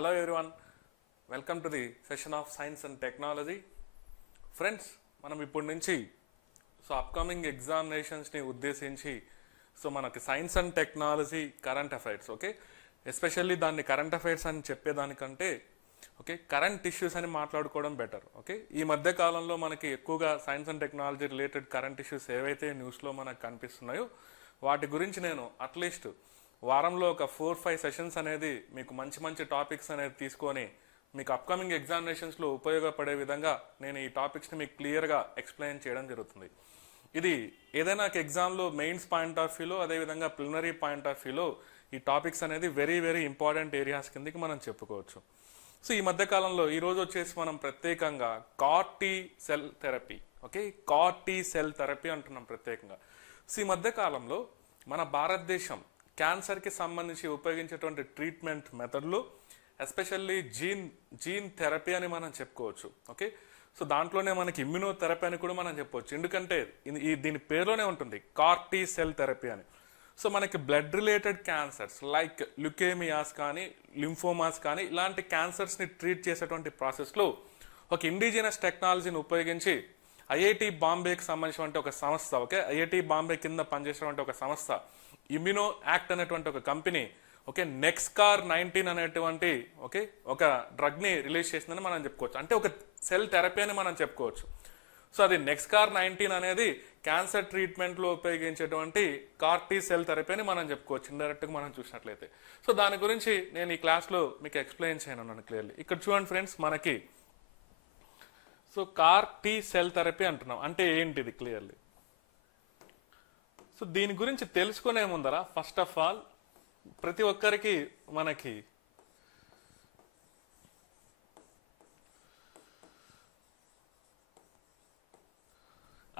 Hello everyone, welcome to the session of Science and Technology. Friends, మనం ఇప్పుడు నుంచి upcoming ఎగ్జామినేషన్స్ని ఉద్దేశించి మనకి science and technology current affairs especially దాన్ని కరెంట్ అఫైర్స్ అని చెప్పేదానికంటే కరెంట్ ఇష్యూస్ అని మాట్లాడుకోవడం బెటర్. ఈ మధ్య కాలంలో మనకి ఎక్కువగా science and technology related current issues ఏవైతే న్యూస్లో మనకు కనిపిస్తున్నాయో వాటి గురించి నేను అట్లీస్ట్ వారంలో ఒక 4-5 సెషన్స్ అనేది మీకు మంచి టాపిక్స్ అనేది తీసుకొని మీకు అప్కమింగ్ ఎగ్జామినేషన్స్లో ఉపయోగపడే విధంగా నేను ఈ టాపిక్స్ని మీకు క్లియర్గా ఎక్స్ప్లెయిన్ చేయడం జరుగుతుంది. ఇది ఏదైనా ఎగ్జామ్లో మెయిన్స్ పాయింట్ ఆఫ్ వ్యూలో అదేవిధంగా ప్రిలిమినరీ పాయింట్ ఆఫ్ వ్యూలో ఈ టాపిక్స్ అనేది వెరీ ఇంపార్టెంట్ ఏరియాస్ కిందకి మనం చెప్పుకోవచ్చు. ఈ మధ్యకాలంలో ఈరోజు వచ్చేసి మనం ప్రత్యేకంగా car T cell therapy car T cell therapy అంటున్నాం ప్రత్యేకంగా. ఈ మధ్యకాలంలో మన భారతదేశం క్యాన్సర్కి సంబంధించి ఉపయోగించేటువంటి ట్రీట్మెంట్ మెథడ్లు ఎస్పెషల్లీ జీన్ థెరపీ అని మనం చెప్పుకోవచ్చు. దాంట్లోనే మనకి ఇమ్యూనోథెరపీ అని కూడా మనం చెప్పవచ్చు. ఎందుకంటే దీని పేరులోనే ఉంటుంది కార్ టీ సెల్ థెరపీ అని. మనకి బ్లడ్ రిలేటెడ్ క్యాన్సర్స్ లైక్ ల్యూకేమియాస్ కానీ లింఫోమాస్ కానీ ఇలాంటి క్యాన్సర్స్ని ట్రీట్ చేసేటువంటి ప్రాసెస్లో ఒక ఇండిజినస్ టెక్నాలజీని ఉపయోగించి ఐఐటి బాంబేకి సంబంధించినటువంటి ఒక సంస్థ ఐఐటి బాంబే కింద పనిచేసేటువంటి ఒక సంస్థ ఇమ్యూనో యాక్ట్ అనేటువంటి ఒక కంపెనీ నెక్స్కార్ 19 అనేటువంటి ఒక డ్రగ్ని రిలీజ్ చేసిందని మనం చెప్పుకోవచ్చు. అంటే ఒక సెల్ థెరపీ అని మనం చెప్పుకోవచ్చు. అది నెక్స్కార్ 19 అనేది క్యాన్సర్ ట్రీట్మెంట్లో ఉపయోగించేటువంటి కార్ టీ సెల్ థెరపీ అని మనం చెప్పుకోవచ్చు ఇండైరెక్ట్గా మనం చూసినట్లయితే. దాని గురించి నేను ఈ క్లాస్లో మీకు ఎక్స్ప్లెయిన్ చేయనున్నాను క్లియర్లీ. ఇక్కడ చూడండి ఫ్రెండ్స్, మనకి కార్ టీ సెల్ థెరపీ అంటున్నాం అంటే ఏంటిది క్లియర్లీ. దీని గురించి తెలుసుకునే ముందర ఫస్ట్ ఆఫ్ ఆల్ ప్రతి ఒక్కరికి మనకి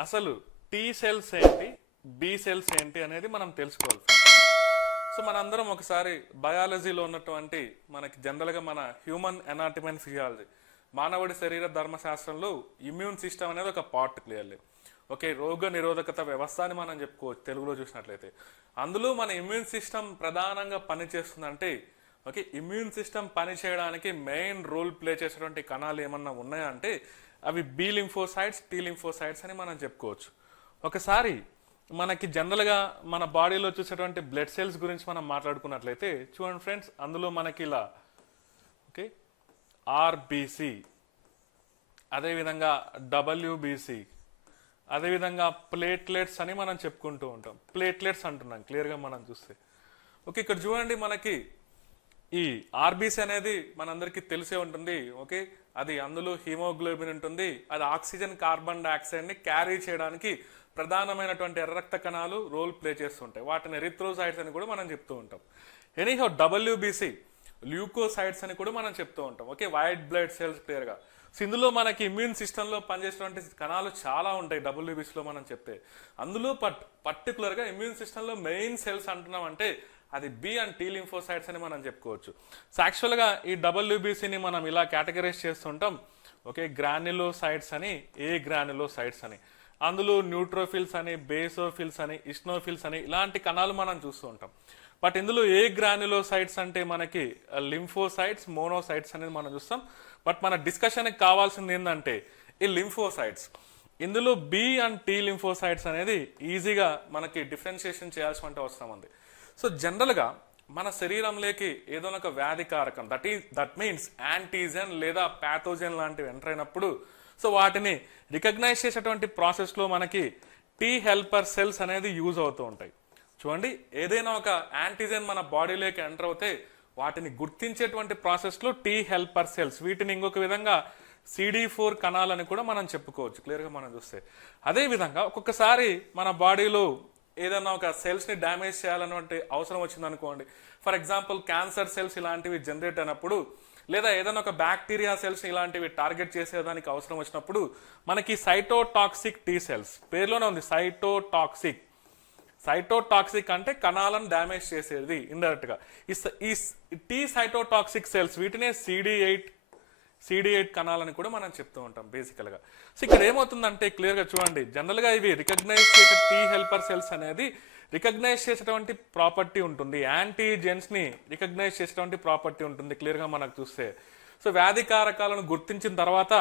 అసలు టీ సెల్స్ ఏంటి, బి సెల్స్ ఏంటి అనేది మనం తెలుసుకోవాలి. మనందరం ఒకసారి బయాలజీలో ఉన్నటువంటి మనకి జనరల్గా మన హ్యూమన్ ఎనాటమీ అండ్ ఫిజియాలజీ మానవుడి శరీర ధర్మశాస్త్రంలో ఇమ్యూన్ సిస్టమ్ అనేది ఒక పార్ట్ క్లియర్లీ. రోగ నిరోధకత వ్యవస్థ అని మనం చెప్పుకోవచ్చు తెలుగులో చూసినట్లయితే. అందులో మన ఇమ్యూన్ సిస్టమ్ ప్రధానంగా పనిచేస్తుందంటే ఇమ్యూన్ సిస్టమ్ పనిచేయడానికి మెయిన్ రోల్ ప్లే చేసేటువంటి కణాలు ఏమన్నా ఉన్నాయంటే అవి బి లింఫోసైట్స్, టీ లింఫోసైట్స్ అని మనం చెప్పుకోవచ్చు. ఒకసారి మనకి జనరల్గా మన బాడీలో చూసేటువంటి బ్లడ్ సెల్స్ గురించి మనం మాట్లాడుకున్నట్లయితే చూడండి ఫ్రెండ్స్, అందులో మనకి ఇలా ఆర్బిసి, అదేవిధంగా డబ్ల్యూబిసి, అదేవిధంగా ప్లేట్లెట్స్ అని మనం చెప్పుకుంటూ ఉంటాం. ప్లేట్లెట్స్ అంటున్నాం క్లియర్గా మనం చూస్తే. ఇక్కడ చూడండి, మనకి ఈ ఆర్బీసీ అనేది మనందరికీ తెలిసే ఉంటుంది. అది అందులో హీమోగ్లోబిన్ ఉంటుంది. అది ఆక్సిజన్ కార్బన్ డైఆక్సైడ్ని క్యారీ చేయడానికి ప్రధానమైనటువంటి ఎర్ర రక్త కణాలు రోల్ ప్లే చేస్తుంటాయి. వాటిని ఎరిథ్రోసైట్స్ అని కూడా మనం చెప్తూ ఉంటాం. ఎనీహౌ డబ్ల్యూబీసీ ల్యూకోసైట్స్ అని కూడా మనం చెప్తూ ఉంటాం. వైట్ బ్లడ్ సెల్స్ క్లియర్గా. ఇందులో మనకి ఇమ్యూన్ సిస్టంలో పనిచేసేటువంటి కణాలు చాలా ఉంటాయి డబ్ల్యూబీసీలో మనం చెప్తే. అందులో పర్టికులర్గా ఇమ్యూన్ సిస్టంలో మెయిన్ సెల్స్ అంటున్నాం అంటే అది బి అండ్ టీ లింఫోసైట్స్ అని మనం చెప్పుకోవచ్చు. యాక్చువల్గా ఈ డబ్ల్యూబీసీని మనం ఇలా కేటగరైజ్ చేస్తుంటాం. గ్రాన్యులోసైట్స్ అని, ఏ గ్రాన్యులోసైట్స్ అని. అందులో న్యూట్రోఫిల్స్ అని, బేసోఫిల్స్ అని, ఇస్నోఫిల్స్ అని ఇలాంటి కణాలు మనం చూస్తూ ఉంటాం. బట్ ఇందులో ఏ గ్రాన్యులోసైట్స్ అంటే మనకి లింఫోసైట్స్, మోనోసైట్స్ అనేది మనం చూస్తాం. బట్ మన డిస్కషన్కి కావాల్సింది ఏంటంటే ఈ లింఫోసైట్స్. ఇందులో బి అండ్ టీ లింఫోసైట్స్ అనేది ఈజీగా మనకి డిఫరెన్షియేషన్ చేయాల్సిన అవసరం ఉంది. జనరల్గా మన శరీరంలోకి ఏదైనా ఒక వ్యాధి కారకం దట్ మీన్స్ యాంటీజెన్ లేదా ప్యాథోజెన్ లాంటివి ఎంటర్ అయినప్పుడు వాటిని రికగ్నైజ్ చేసేటువంటి ప్రాసెస్లో మనకి టీ హెల్పర్ సెల్స్ అనేది యూజ్ అవుతూ ఉంటాయి. చూడండి, ఏదైనా ఒక యాంటీజెన్ మన బాడీలోకి ఎంటర్ అవుతే వాటిని గుర్తించేటువంటి ప్రాసెస్లో టీ హెల్పర్ సెల్స్, వీటిని ఇంకొక విధంగా CD4 కణాలని కూడా మనం చెప్పుకోవచ్చు క్లియర్గా మనం చూస్తే. అదేవిధంగా ఒక్కొక్కసారి మన బాడీలో ఏదైనా ఒక సెల్స్ని డ్యామేజ్ చేయాలన్నటువంటి అవసరం వచ్చిందనుకోండి. ఫర్ ఎగ్జాంపుల్ క్యాన్సర్ సెల్స్ ఇలాంటివి జనరేట్ అయినప్పుడు, లేదా ఏదైనా ఒక బ్యాక్టీరియా సెల్స్ ఇలాంటివి టార్గెట్ చేసేదానికి అవసరం వచ్చినప్పుడు మనకి సైటోటాక్సిక్ టీ సెల్స్, పేరులోనే ఉంది సైటోటాక్సిక్. సైటోటాక్సిక్ అంటే కణాలను డ్యామేజ్ చేసేది ఇండైరెక్ట్ గా. ఈ టీ సైటోటాక్సిక్ సెల్స్ వీటినే CD8 CD8 కణాలని కూడా మనం చెప్తూ ఉంటాం బేసికల్గా. సో ఇక్కడ ఏమవుతుందంటే క్లియర్గా చూడండి, జనరల్గా ఇవి రికగ్నైజ్ చేసే T హెల్పర్ సెల్స్ అనేది రికగ్నైజ్ చేసేటువంటి ప్రాపర్టీ ఉంటుంది, యాంటీజెన్స్ని రికగ్నైజ్ చేసేటువంటి ప్రాపర్టీ ఉంటుంది క్లియర్గా మనకు చూస్తే. సో వ్యాధికారకాలను గుర్తించిన తర్వాత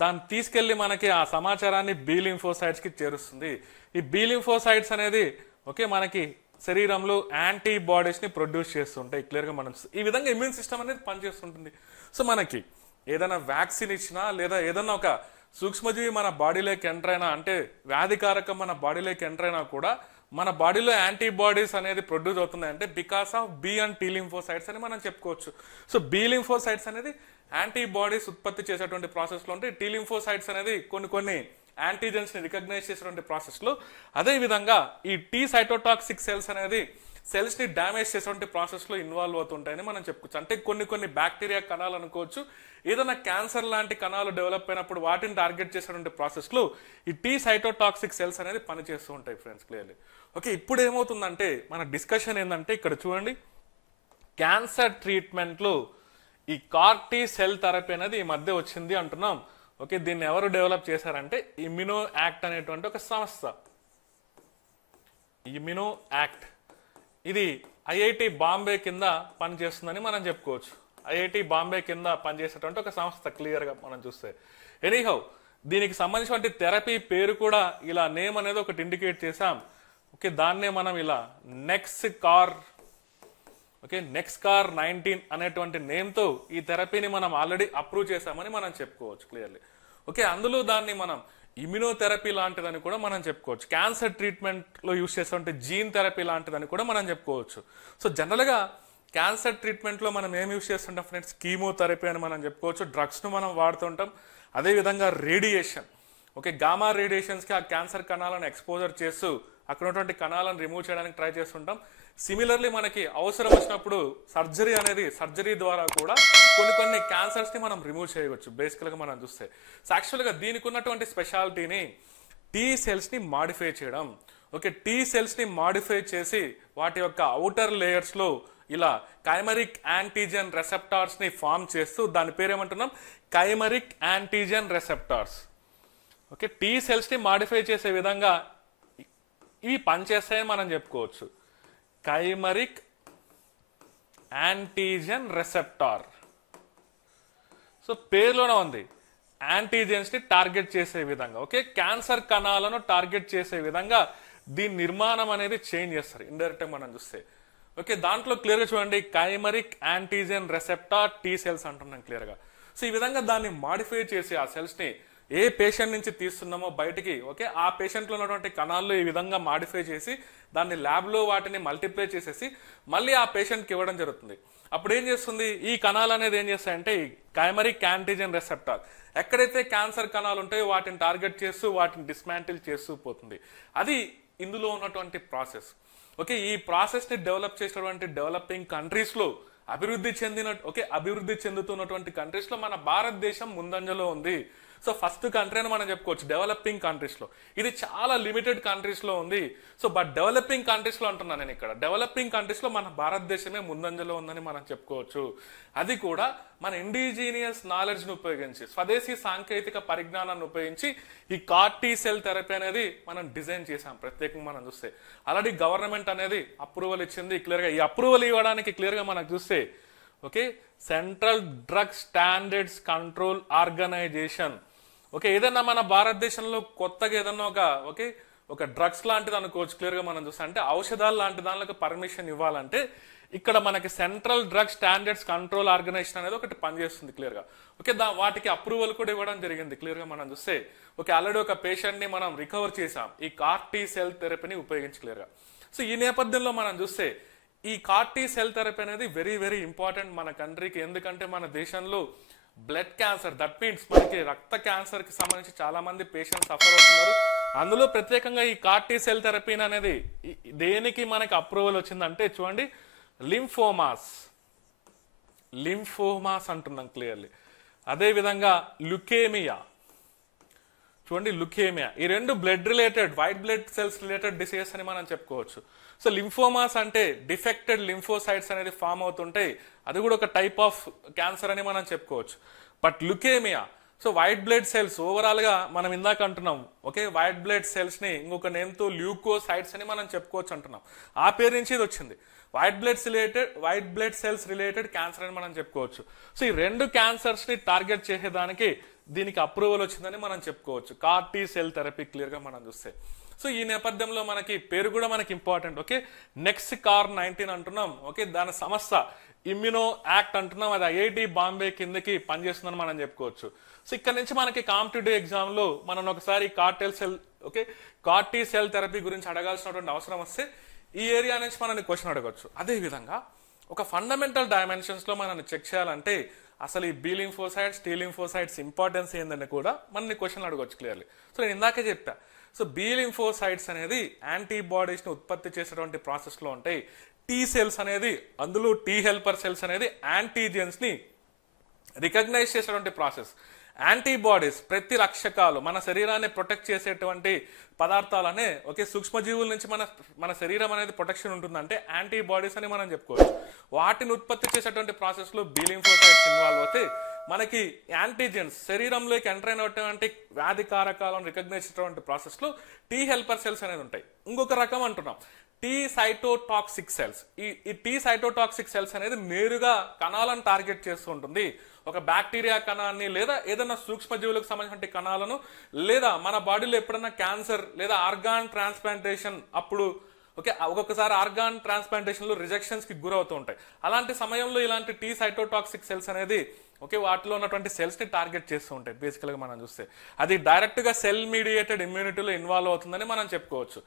దాన్ని తీసుకెళ్లి మనకి ఆ సమాచారాన్ని బి లింఫోసైట్స్కి చేరుస్తుంది. ఈ బి లింఫోసైట్స్ అనేది ఓకే మనకి శరీరంలో యాంటీబాడీస్ని ప్రొడ్యూస్ చేస్తుంటాయి క్లియర్గా మనం. ఈ విధంగా ఇమ్యూన్ సిస్టమ్ అనేది పనిచేస్తుంటుంది. సో మనకి ఏదైనా వ్యాక్సిన్ ఇచ్చినా లేదా ఏదైనా ఒక సూక్ష్మజీవి మన బాడీలోకి ఎంటర్ అయినా, అంటే వ్యాధికారకం మన బాడీలోకి ఎంటర్ అయినా కూడా మన బాడీలో యాంటీబాడీస్ అనేది ప్రొడ్యూస్ అవుతున్నాయి అంటే because of B and T lymphocytes అని మనం చెప్పుకోవచ్చు. సో బి లింఫోసైట్స్ అనేది యాంటీబాడీస్ ఉత్పత్తి చేసేటువంటి ప్రాసెస్లో ఉంటే, టీ లింఫోసైట్స్ అనేది కొన్ని యాంటీజెన్స్ ని రికగ్నైజ్ చేసేటువంటి ప్రాసెస్లో, అదే విధంగా ఈ టీ సైటోటాక్సిక్ సెల్స్ అనేది సెల్స్ ని డ్యామేజ్ చేసేటువంటి ప్రాసెస్ లో ఇన్వాల్వ్ అవుతుంటాయని మనం చెప్పుకోవచ్చు. అంటే కొన్ని బ్యాక్టీరియా కణాలు అనుకోవచ్చు, ఏదైనా క్యాన్సర్ లాంటి కణాలు డెవలప్ అయినప్పుడు వాటిని టార్గెట్ చేసేటువంటి ప్రాసెస్ లో ఈ టీ సైటోటాక్సిక్ సెల్స్ అనేది పనిచేస్తూ ఉంటాయి ఫ్రెండ్స్ క్లియర్లీ. ఓకే, ఇప్పుడు ఏమవుతుందంటే మన డిస్కషన్ ఏంటంటే ఇక్కడ చూడండి, క్యాన్సర్ ట్రీట్మెంట్ లో ఈ CAR-T సెల్ థెరపీ అనేది ఈ మధ్య వచ్చింది అంటున్నాం. ఓకే, దీన్ని ఎవరు డెవలప్ చేశారంటే ఇమ్యూనో యాక్ట్ అనేటువంటి ఒక సంస్థ. ఇమ్యూనో యాక్ట్ ఇది IIT బాంబే కింద పనిచేస్తుందని మనం చెప్పుకోవచ్చు. IIT బాంబే కింద పనిచేసేటువంటి ఒక సంస్థ క్లియర్గా మనం చూస్తే. ఎనీహౌ దీనికి సంబంధించిన థెరపీ పేరు కూడా ఇలా నేమ్ అనేది ఒకటి ఇండికేట్ చేసాం. ఓకే, దాన్నే మనం ఇలా నెక్స్కార్ 19 అనేటువంటి నేమ్తో ఈ థెరపీని మనం ఆల్రెడీ అప్రూవ్ చేశామని మనం చెప్పుకోవచ్చు క్లియర్లీ. ఓకే, అందులో దాన్ని మనం ఇమ్యూనోథెరపీ లాంటిదని కూడా మనం చెప్పుకోవచ్చు. క్యాన్సర్ ట్రీట్మెంట్లో యూస్ చేసేటువంటి జీన్ థెరపీ లాంటిదని కూడా మనం చెప్పుకోవచ్చు. సో జనరల్గా క్యాన్సర్ ట్రీట్మెంట్లో మనం ఏం యూస్ చేస్తుంటాం ఫ్రెండ్స్, కీమోథెరపీ అని మనం చెప్పుకోవచ్చు. డ్రగ్స్ను మనం వాడుతుంటాం. అదేవిధంగా రేడియేషన్, ఓకే, గామా రేడియేషన్స్కి ఆ క్యాన్సర్ కణాలను ఎక్స్పోజర్ చేస్తూ అక్కడ ఉన్నటువంటి కణాలను రిమూవ్ చేయడానికి ట్రై చేస్తుంటాం. సిమిలర్లీ మనకి అవసరం వచ్చినప్పుడు సర్జరీ ద్వారా కూడా కొన్ని క్యాన్సర్స్ ని మనం రిమూవ్ చేయవచ్చు బేసికల్గా మనం చూస్తే. సో యాక్చువల్గా దీనికి ఉన్నటువంటి స్పెషాలిటీని టీ సెల్స్ ని మాడిఫై చేయడం. ఓకే, టీ సెల్స్ ని మాడిఫై చేసి వాటి యొక్క అవుటర్ లేయర్స్ లో ఇలా కైమరిక్ యాంటీజెన్ రెసెప్టార్స్ ని ఫామ్ చేస్తూ దాని పేరు ఏమంటున్నాం, chimeric antigen receptors. Okay, T cells ని మాడిఫై చేసే విధంగా ఇవి పనిచేస్తాయని మనం చెప్పుకోవచ్చు. కైమరిక్ యాంటీజెన్ రెసెప్టార్, సో పేరులోనే ఉంది, యాంటీజెన్స్ ని టార్గెట్ చేసే విధంగా. ఓకే, క్యాన్సర్ కణాలను టార్గెట్ చేసే విధంగా దీని నిర్మాణం అనేది చేంజ్ చేస్తారు ఇండైరెక్ట్ మనం చూస్తే. ఓకే, దాంట్లో క్లియర్గా చూడండి, కైమరిక్ యాంటీజెన్ రెసెప్టార్ టీ సెల్స్ అంటున్నాం క్లియర్గా. సో ఈ విధంగా దాన్ని మాడిఫై చేసి ఆ సెల్స్ ని ఏ పేషెంట్ నుంచి తీస్తున్నామో బయటికి, ఓకే, ఆ పేషెంట్లో ఉన్నటువంటి కణాల్లో ఈ విధంగా మాడిఫై చేసి దాన్ని ల్యాబ్లో వాటిని మల్టిప్లై చేసేసి మళ్ళీ ఆ పేషెంట్కి ఇవ్వడం జరుగుతుంది. అప్పుడు ఏం చేస్తుంది, ఈ కణాలు అనేది ఏం చేస్తాయంటే ఈ కైమరిక్ యాంటీజెన్ రెసెప్టార్ ఎక్కడైతే క్యాన్సర్ కణాలు ఉంటాయో వాటిని టార్గెట్ చేస్తూ వాటిని డిస్మాంటిల్ చేస్తూ పోతుంది. అది ఇందులో ఉన్నటువంటి ప్రాసెస్. ఓకే, ఈ ప్రాసెస్ ని డెవలప్ చేసినటువంటి డెవలపింగ్ కంట్రీస్ లో అభివృద్ధి చెందుతున్నటువంటి కంట్రీస్ లో మన భారతదేశం ముందంజలో ఉంది. సో ఫస్ట్ కంట్రీ అని మనం చెప్పుకోవచ్చు డెవలపింగ్ కంట్రీస్ లో. ఇది చాలా లిమిటెడ్ కంట్రీస్ లో ఉంది. సో బట్ డెవలపింగ్ కంట్రీస్ లో అంటున్నాను నేను ఇక్కడ, డెవలపింగ్ కంట్రీస్ లో మన భారతదేశమే ముందంజలో ఉందని మనం చెప్పుకోవచ్చు. అది కూడా మన ఇండిజీనియస్ నాలెడ్జ్ ను ఉపయోగించి, స్వదేశీ సాంకేతిక పరిజ్ఞానాన్ని ఉపయోగించి ఈ CAR-T సెల్ థెరపీ అనేది మనం డిజైన్ చేసాం ప్రత్యేకంగా మనం చూస్తే. ఆల్రెడీ గవర్నమెంట్ అనేది అప్రూవల్ ఇచ్చింది క్లియర్గా. ఈ అప్రూవల్ ఇవ్వడానికి క్లియర్గా మనకు చూస్తే okay, central drug standards control organisation. Okay, ఏదైనా మన భారతదేశంలో కొత్తగా ఏదన్నా ఒక డ్రగ్స్ లాంటిది అనుకోవచ్చు క్లియర్గా మనం చూస్తే, అంటే ఔషధాలు లాంటి దానిలో పర్మిషన్ ఇవ్వాలంటే ఇక్కడ మనకి central drug standards control organisation అనేది ఒకటి పనిచేస్తుంది క్లియర్గా. ఓకే, వాటికి అప్రూవల్ కూడా ఇవ్వడం జరిగింది క్లియర్గా మనం చూస్తే. ఓకే, ఆల్రెడీ ఒక పేషెంట్ ని మనం రికవర్ చేసాం ఈ CAR-T సెల్ థెరపీని ఉపయోగించి క్లియర్గా. సో ఈ నేపథ్యంలో మనం చూస్తే ఈ CAR-T సెల్ థెరపీ అనేది వెరీ వెరీ ఇంపార్టెంట్ మన కంట్రీకి. ఎందుకంటే మన దేశంలో బ్లడ్ క్యాన్సర్, దట్ మీన్స్ మనకి రక్త క్యాన్సర్ కి సంబంధించి చాలా మంది పేషెంట్స్ సఫర్ అవుతున్నారు. అందులో ప్రత్యేకంగా ఈ CAR-T సెల్ థెరపీ అనేది దేనికి మనకి అప్రూవల్ వచ్చిందంటే చూడండి, లింఫోమాస్ అంటున్నాం క్లియర్లీ. అదేవిధంగా లుకేమియా, చూడండి లుకేమియా, ఈ రెండు blood related, white blood cells related diseases అని మనం చెప్పుకోవచ్చు. సో లింఫోమాస్ అంటే డిఫెక్టెడ్ లింఫోసైట్స్ అనేది ఫామ్ అవుతుంటాయి, అది కూడా ఒక టైప్ ఆఫ్ క్యాన్సర్ అని మనం చెప్పుకోవచ్చు. But leukaemia, so white blood cells overall గా మనం ఇందాక అంటున్నాం, ఓకే, వైట్ బ్లడ్ సెల్స్ ని ఇంకొక నేమ్ తో ల్యూకోసైట్స్ అని మనం చెప్పుకోవచ్చు అంటున్నాం. ఆ పేరు నుంచి ఇది వచ్చింది. White blood cells related cancer అని మనం చెప్పుకోవచ్చు. సో ఈ రెండు క్యాన్సర్స్ ని టార్గెట్ చేసేదానికి దీనికి అప్రూవల్ వచ్చిందని మనం చెప్పుకోవచ్చు. CAR T cell therapy clear గా మనం చూస్తే. సో ఈ నేపథ్యంలో మనకి పేరు కూడా మనకి ఇంపార్టెంట్. ఓకే, నెక్స్ట్ CAR-19 అంటున్నాం. ఓకే, దాని సంస్థ ఇమ్యూనో యాక్ట్ అంటున్నాం. అది IIT బాంబే కిందకి పనిచేస్తుందని మనం చెప్పుకోవచ్చు. సో ఇక్కడ నుంచి మనకి కాంపిటేటివ్ ఎగ్జామ్ లో మనం ఒకసారి CAR T సెల్ థెరపీ గురించి అడగాల్సినటువంటి అవసరం వస్తే ఈ ఏరియా నుంచి మనల్ని క్వశ్చన్ అడగచ్చు. అదే విధంగా ఒక ఫండమెంటల్ డైమెన్షన్స్ లో మనల్ని చెక్ చేయాలంటే అసలు ఈ B lymphocytes, T lymphocytes importance ఏందని కూడా మనల్ని క్వశ్చన్ అడగచ్చు క్లియర్లీ. సో నేను ఇందాకే చెప్పా, సో బి లింఫోసైట్స్ అనేది యాంటీబాడీస్ ని ఉత్పత్తి చేసేటువంటి ప్రాసెస్ లో ఉంటాయి. టీ సెల్స్ అనేది, అందులో టీ హెల్పర్ సెల్స్ అనేది యాంటీజెన్స్ ని రికగ్నైజ్ చేసేటువంటి ప్రాసెస్. యాంటీబాడీస్ ప్రతి రక్షకాలు, మన శరీరాన్ని ప్రొటెక్ట్ చేసేటువంటి పదార్థాలనే, ఓకే, సూక్ష్మజీవుల నుంచి మన శరీరం అనేది ప్రొటెక్షన్ ఉంటుందంటే యాంటీబాడీస్ అని మనం చెప్పుకోవచ్చు. వాటిని ఉత్పత్తి చేసేటువంటి ప్రాసెస్ లో బి లింఫోసైట్స్ ఇన్వాల్వ్ అవుతాయి. మనకి యాంటీజెన్స్ శరీరంలోకి ఎంటర్ అయినటువంటి వ్యాధి కారకాలను రికగ్నైజ్ చేసేటువంటి ప్రాసెస్ లో టీ హెల్పర్ సెల్స్ అనేది ఉంటాయి. ఇంకొక రకం అంటున్నాం టీ సైటోటాక్సిక్ సెల్స్. ఈ టీ సైటోటాక్సిక్ సెల్స్ అనేది నేరుగా కణాలను టార్గెట్ చేస్తూ ఉంటుంది. ఒక బ్యాక్టీరియా కణాన్ని లేదా ఏదైనా సూక్ష్మజీవులకు సంబంధించిన కణాలను, లేదా మన బాడీలో ఎప్పుడైనా క్యాన్సర్ లేదా ఆర్గాన్ ట్రాన్స్ప్లాంటేషన్ అప్పుడు, ఓకే, ఒక్కొక్కసారి ఆర్గాన్ ట్రాన్స్ప్లాంటేషన్ లో రిజెక్షన్స్ కి గురవుతూ ఉంటాయి. అలాంటి సమయంలో ఇలాంటి టీ సైటోటాక్సిక్ సెల్స్ అనేది, ఓకే, వాటిలో ఉన్నటువంటి సెల్స్ ని టార్గెట్ చేస్తూ ఉంటాయి. బేసికల్ గా మనం చూస్తే అది డైరెక్ట్ గా సెల్ మీడియేటెడ్ ఇమ్యూనిటీలో ఇన్వాల్వ్ అవుతుందని మనం చెప్పుకోవచ్చు.